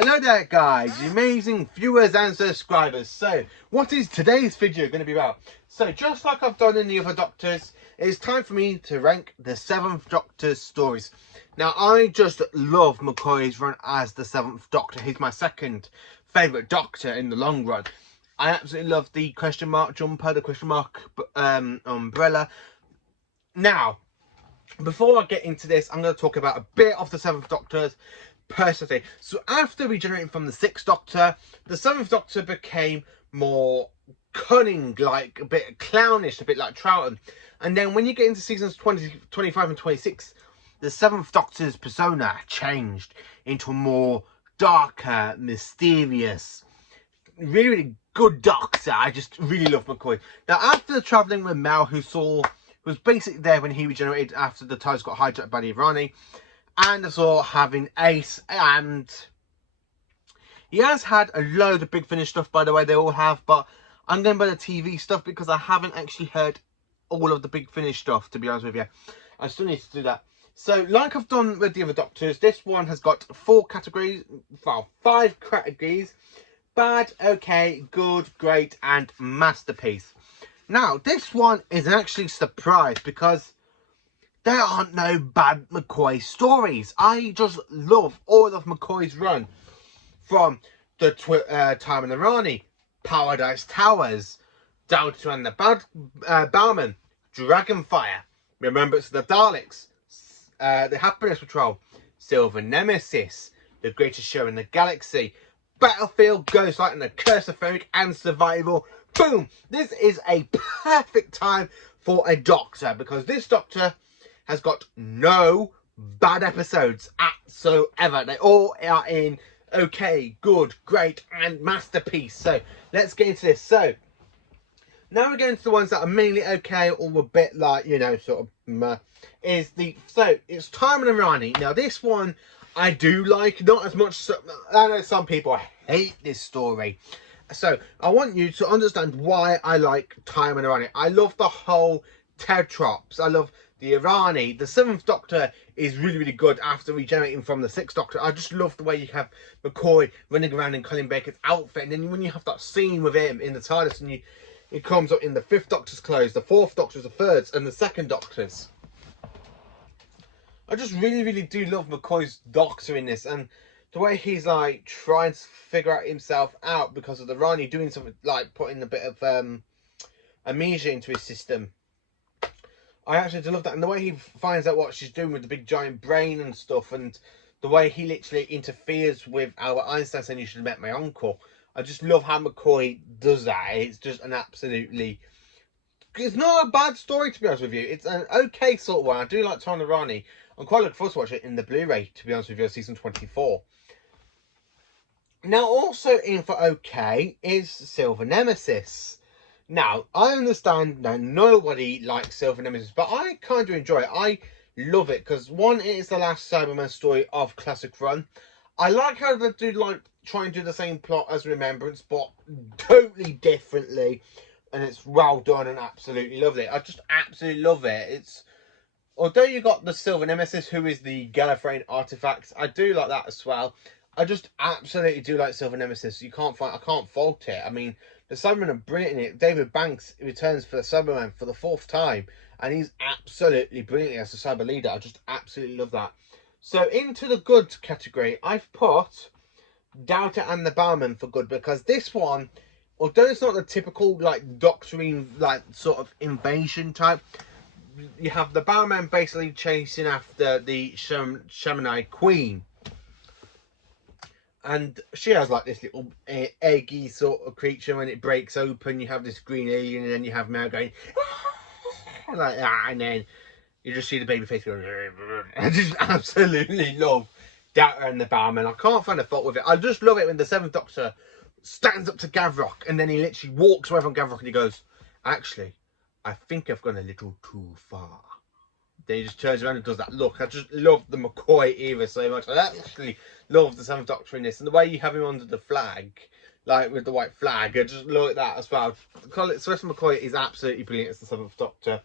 Hello there guys, amazing viewers and subscribers. So what is today's video going to be about? So just like I've done in the other Doctors, it's time for me to rank the 7th Doctor's stories. Now I just love McCoy's run as the 7th Doctor. He's my second favourite Doctor in the long run. I absolutely love the question mark jumper, the question mark umbrella. Now, before I get into this, I'm going to talk about a bit of the 7th Doctor's personality. So after regenerating from the 6th Doctor, the 7th Doctor became more cunning, like a bit clownish, a bit like Troughton. And then when you get into seasons 20, 25 and 26, the 7th Doctor's persona changed into a more darker, mysterious, really, really good Doctor. I just really love McCoy. Now after the travelling with Mel, who was basically there when he regenerated after the TARDIS got hijacked by the Irani, and as well having Ace, and he has had a load of Big Finish stuff, by the way, they all have, but I'm going by the TV stuff because I haven't actually heard all of the Big Finish stuff, to be honest with you. I still need to do that. So like I've done with the other Doctors, this one has got 4 categories, well, 5 categories: bad, okay, good, great and masterpiece. Now this one is actually a surprise because there aren't no bad McCoy stories. I just love all of McCoy's run, from the time in Irani, Paradise Towers, down to and the Bowman, Dragonfire, Remembrance of the Daleks, the Happiness Patrol, Silver Nemesis, The Greatest Show in the Galaxy, Battlefield, Ghostlight and the Curse of Ferric, and Survival. Boom! This is a perfect time for a Doctor, because this Doctor has got no bad episodes whatsoever. They all are in okay, good, great and masterpiece. So let's get into this. So now we're going to the ones that are mainly okay or a bit like, you know, sort of it's Time and Irani. Now this one I do like, not as much. I know some people hate this story, so I want you to understand why I like Time and Irani. I love the whole Tetrops. I love the Irani. The 7th Doctor is really, really good after regenerating from the 6th Doctor. I just love the way you have McCoy running around in Colin Baker's outfit, and then when you have that scene with him in the TARDIS, and it comes up in the 5th Doctor's clothes, the 4th Doctor's, the 3rd and the 2nd Doctor's. I just really, really do love McCoy's Doctor in this, and the way he's like trying to figure out himself out because of the Rani doing something like putting a bit of amnesia into his system. I actually do love that, and the way he finds out what she's doing with the big giant brain and stuff, and the way he literally interferes with Albert Einstein saying you should have met my uncle. I just love how McCoy does that. It's just an absolutely... It's not a bad story, to be honest with you. It's an okay sort of one. I do like Tony Rani. I'm quite looking forward to watch it in the Blu-ray, to be honest with you, season 24. Now, also in for okay is Silver Nemesis. Now, I understand that nobody likes Silver Nemesis, but I kind of enjoy it. I love it because, one, it is the last Cyberman story of Classic Run. I like how they do like try and do the same plot as Remembrance, but totally differently, and it's well done and absolutely lovely. I just absolutely love it. It's, although you got the Silver Nemesis, who is the Gallifreyan artifact, I do like that as well. I just absolutely do like Silver Nemesis. I can't fault it. I mean, the Cybermen are brilliant in it. David Banks returns for the Cybermen for the 4th time, and he's absolutely brilliant as the Cyber leader. I just absolutely love that. So into the good category, I've put Doubter and the Bowman for good, because this one, although it's not the typical like doctrine, like sort of invasion type, you have the Bowman basically chasing after the Shamanite Queen. And she has like this little eggy sort of creature. When it breaks open, you have this green alien, and then you have Mel going like that, and then you just see the baby face going. I just absolutely love Doubter and the Bowman. I can't find a fault with it. I just love it when the 7th Doctor stands up to Gavrok, and then he literally walks away from Gavrok, and he goes, "Actually, I think I've gone a little too far." Then he just turns around and does that look. I just love the McCoy era so much. I actually love the 7th Doctor in this, and the way you have him under the flag, like with the white flag, I just love that as well. Sylvester McCoy is absolutely brilliant as the 7th Doctor.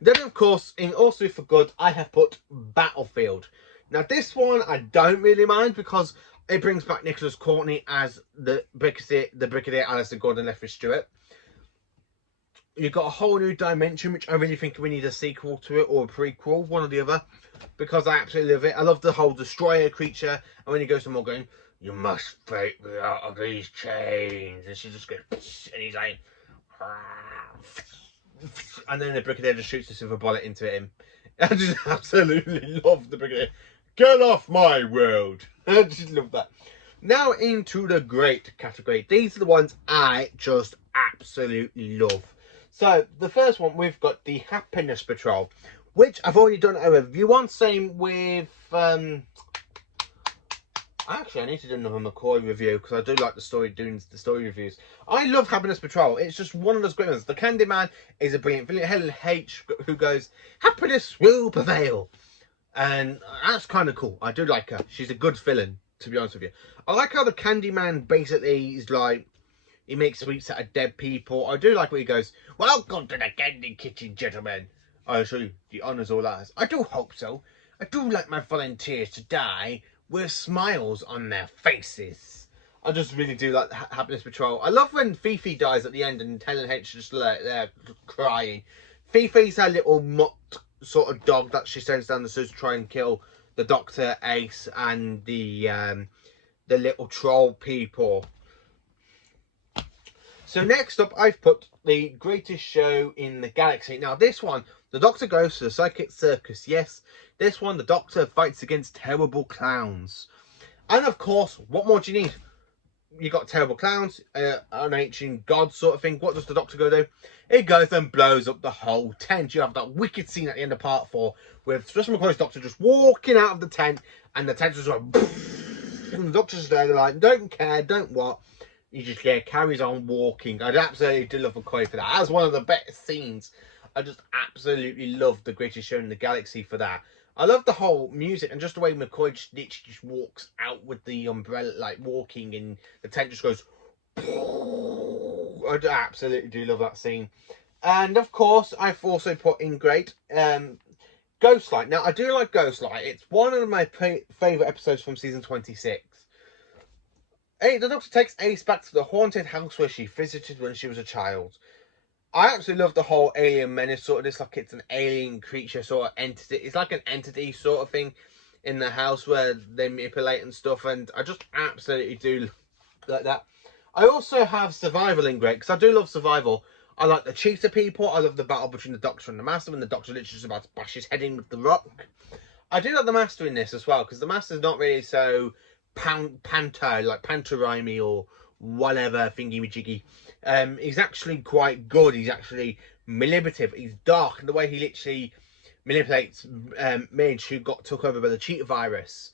Then, of course, in also for good, I have put Battlefield. Now, this one I don't really mind because It brings back Nicholas Courtney as the Brigadier Alistair Gordon Lethbridge Stewart. You've got a whole new dimension, which I really think we need a sequel to it or a prequel, one or the other, because I absolutely love it. I love the whole destroyer creature, and when he goes to more going, "You must break me out of these chains," and she just goes, and he's like, and then the Brigadier just shoots a silver bullet into him. I just absolutely love the Brigadier. Get off my world! I just love that. Now into the great category. These are the ones I just absolutely love. So the first one, we've got the Happiness Patrol, which I've already done a review on. Same with actually, I need to do another McCoy review because I do like doing the story reviews. I love Happiness Patrol. It's just one of those great ones. The Candyman is a brilliant villain. Helen H, who goes, "Happiness will prevail," and that's kind of cool. I do like her. She's a good villain, to be honest with you. I like how the Candyman basically is like, he makes sweets out of dead people. I do like where he goes, "Welcome to the candy kitchen, gentlemen. I assure you, the honours all ours." I do hope so. I do like my volunteers to die with smiles on their faces. I just really do like Happiness Patrol. I love when Fifi dies at the end and Helen H just there crying. Fifi's her little mutt sort of dog that she sends down the sewers to try and kill the Doctor, Ace, and the little troll people. So next up, I've put the greatest show in the galaxy. Now this one, the Doctor goes to the psychic circus. Yes, this one, the Doctor fights against terrible clowns. And of course, what more do you need? You got terrible clowns, an ancient god sort of thing. What does the Doctor go do? He goes and blows up the whole tent. You have that wicked scene at the end of part 4 with Sylvester McCoy's Doctor just walking out of the tent, and the tent just like, and the Doctor's there, they're like, don't care, don't what. He just carries on walking. I absolutely do love McCoy for that. That's one of the best scenes. I just absolutely love the greatest show in the galaxy for that. I love the whole music and just the way McCoy just literally just walks out with the umbrella, like walking, and the tent just goes. I absolutely do love that scene. And of course, I've also put in great Ghostlight. Now, I do like Ghostlight. It's one of my favourite episodes from season 26. The Doctor takes Ace back to the haunted house where she visited when she was a child. I absolutely love the whole alien menace sort of this, like it's an alien creature sort of entity. It's like an entity sort of thing in the house where they manipulate and stuff, and I just absolutely do like that. I also have survival in great, because I do love survival. I like the cheetah people. I love the battle between the Doctor and the Master when the Doctor literally just about to bash his head in with the rock. I do like the Master in this as well, because the Master's not really so pantomime or whatever thingy-majiggy. He's actually quite good. He's actually manipulative. He's dark in the way he literally manipulates Midge, who got took over by the cheetah virus.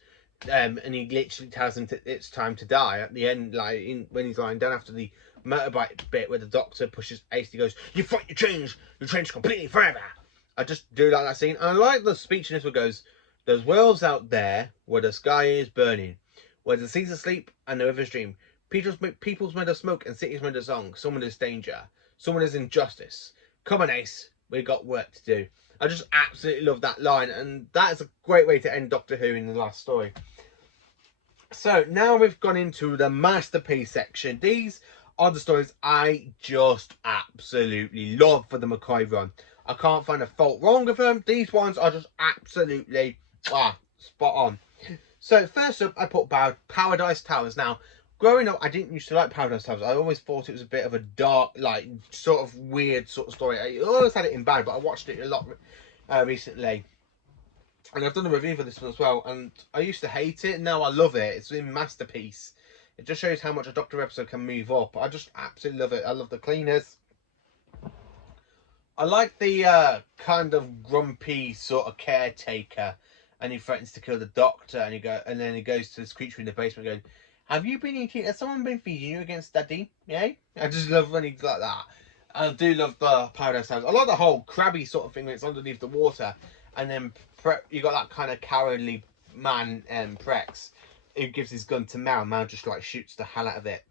And he literally tells him it's time to die at the end, like when he's lying down after the motorbike bit where the Doctor pushes Ace. He goes, "You fight your change completely forever." I just do like that scene. And I like the speech in this one goes, "There's worlds out there where the sky is burning, where the seas are asleep and the rivers dream. People's made of smoke and cities made of song. Someone is danger. Someone is injustice. Come on, Ace. We've got work to do." I just absolutely love that line. And that is a great way to end Doctor Who in the last story. So now we've gone into the masterpiece section. These are the stories I just absolutely love for the McCoy run. I can't find a fault wrong with them. These ones are just absolutely spot on. So first up, I put Paradise Towers. Now, growing up, I didn't used to like Paradise Towers. I always thought it was a bit of a dark, like, sort of weird sort of story. I always had it in bad, but I watched it a lot recently. And I've done a review for this one as well. And I used to hate it, and now I love it. It's a masterpiece. It just shows how much a Doctor episode can move up. I just absolutely love it. I love the cleaners. I like the kind of grumpy sort of caretaker. And he threatens to kill the Doctor, and then he goes to this creature in the basement going, "Have you been eating? Has someone been feeding you against Daddy? Yeah." I just love when he's like that. I do love the Paradise Towers. I like the whole crabby sort of thing when it's underneath the water, and then you got that kind of cowardly man, Prex, who gives his gun to Mal. Mal just like shoots the hell out of it.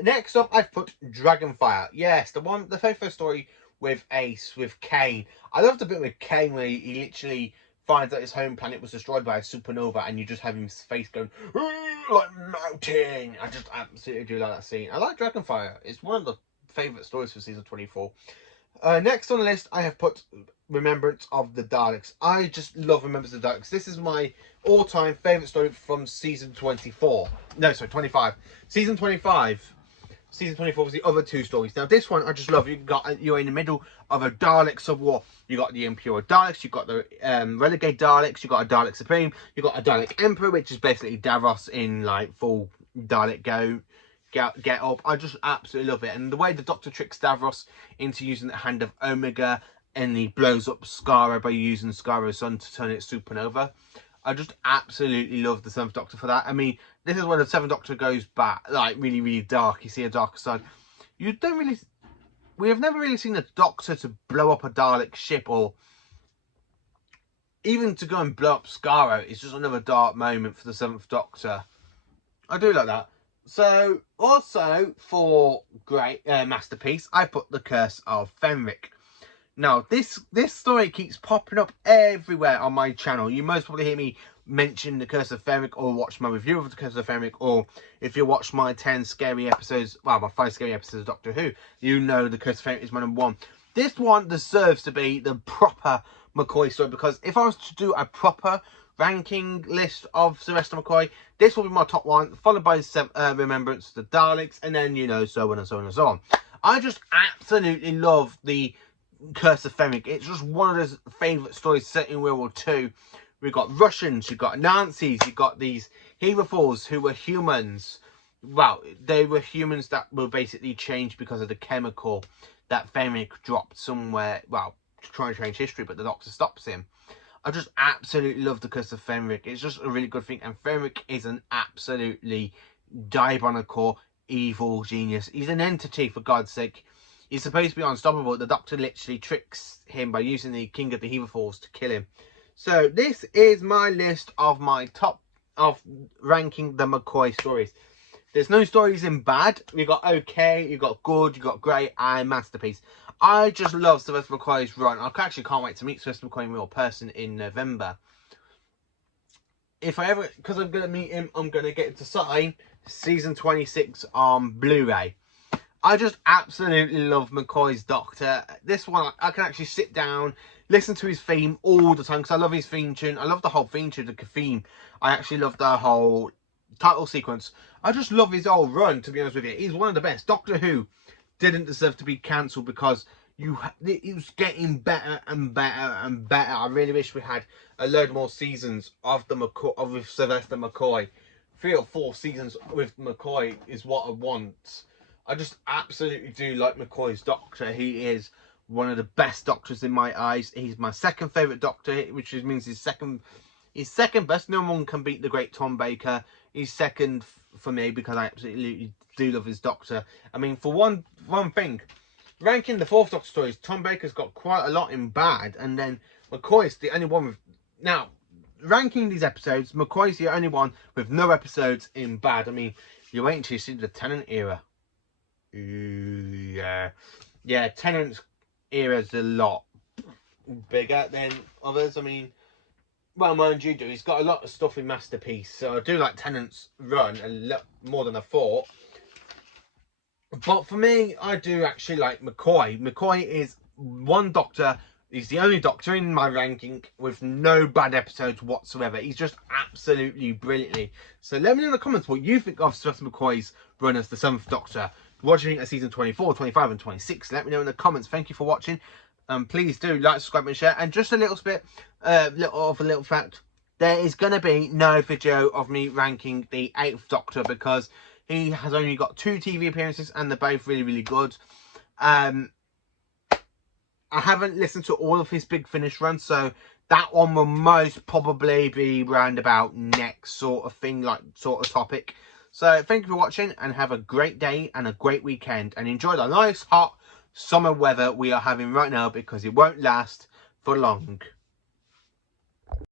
Next up, I've put Dragonfire. Yes, the very first story with Ace, with Kane. I love the bit with Kane where he literally finds out his home planet was destroyed by a supernova, and you just have his face going, like melting. I just absolutely do like that scene. I like Dragonfire. It's one of the favourite stories for season 24. Next on the list, I have put Remembrance of the Daleks. I just love Remembrance of the Daleks. This is my all-time favourite story from season 24. No, sorry, 25. Season 25. Season 24 was the other two stories. Now, this one I just love. You're in the middle of a Dalek sub war. You got the Imperial Daleks. You got the Renegade Daleks. You got a Dalek Supreme. You got a Dalek Emperor, which is basically Davros in like full Dalek get up. I just absolutely love it. And the way the Doctor tricks Davros into using the hand of Omega, and he blows up Skaro by using Skaro's sun to turn it supernova. I just absolutely love the 7th Doctor for that. I mean, this is when the 7th Doctor goes back, like, really, really dark. You see a darker side. We have never really seen a Doctor to blow up a Dalek ship, or even to go and blow up Skaro. It's just another dark moment for the 7th Doctor. I do like that. So, also, for great masterpiece, I put The Curse of Fenric. Now, this story keeps popping up everywhere on my channel. You most probably hear me mention The Curse of Fenric, or watch my review of The Curse of Fenric, or if you watch my 10 scary episodes, well, my 5 scary episodes of Doctor Who, you know The Curse of Fenric is my number 1. This one deserves to be the proper McCoy story, because if I was to do a proper ranking list of Sylvester McCoy, this will be my top 1, followed by Remembrance, the Daleks, and then, you know, so on and so on and so on. I just absolutely love the Curse of Fenric. It's just one of those favourite stories set in World War II. We've got Russians, you've got Nazis, you've got these Herefords who were humans. Well, they were humans that were basically changed because of the chemical that Fenric dropped somewhere, well, to try and change history, but the Doctor stops him. I just absolutely love the Curse of Fenric. It's just a really good thing, and Fenric is an absolutely diabolical evil genius. He's an entity, for God's sake. He's supposed to be unstoppable. The Doctor literally tricks him by using the King of the Herefords to kill him. So this is my list of my top of ranking the McCoy stories. There's no stories in bad. You got okay, you got good, you got great, and masterpiece. I just love Sylvester McCoy's run. I actually can't wait to meet Sylvester McCoy in real person in November. If I ever, because I'm going to meet him, I'm going to get him to sign season 26 on Blu-ray. I just absolutely love McCoy's Doctor. This one, I can actually sit down, listen to his theme all the time, because I love his theme tune. I love the whole theme tune, the theme. I actually love the whole title sequence. I just love his whole run, to be honest with you. He's one of the best. Doctor Who didn't deserve to be cancelled, because it was getting better and better and better. I really wish we had a load more seasons of with Sylvester McCoy. 3 or 4 seasons with McCoy is what I want. I just absolutely do like McCoy's Doctor. He is one of the best Doctors in my eyes. He's my second favourite Doctor, which means he's second best. No one can beat the great Tom Baker. He's second for me, because I absolutely do love his Doctor. I mean, for one thing, ranking the 4th Doctor stories, Tom Baker's got quite a lot in bad, and then McCoy's the only one with... Now, ranking these episodes, McCoy's the only one with no episodes in bad. I mean, you wait until you see the Tennant era. Yeah, Tennant's era's a lot bigger than others. I mean, well, mind you, he's got a lot of stuff in Masterpiece, so I do like Tennant's run a lot more than I thought. But for me, I do actually like McCoy. McCoy is one Doctor. He's the only Doctor in my ranking with no bad episodes whatsoever. He's just absolutely brilliantly. So let me know in the comments what you think of Sylvester McCoy's run as the 7th Doctor. What do you think of season 24, 25 and 26? Let me know in the comments. Thank you for watching. Please do like, subscribe and share. And just a little bit, little fact. There is going to be no video of me ranking the 8th Doctor, because he has only got 2 TV appearances and they're both really, really good. I haven't listened to all of his Big Finish runs, so that one will most probably be round about next sort of thing, like sort of topic. So thank you for watching, and have a great day and a great weekend, and enjoy the nice hot summer weather we are having right now, because it won't last for long.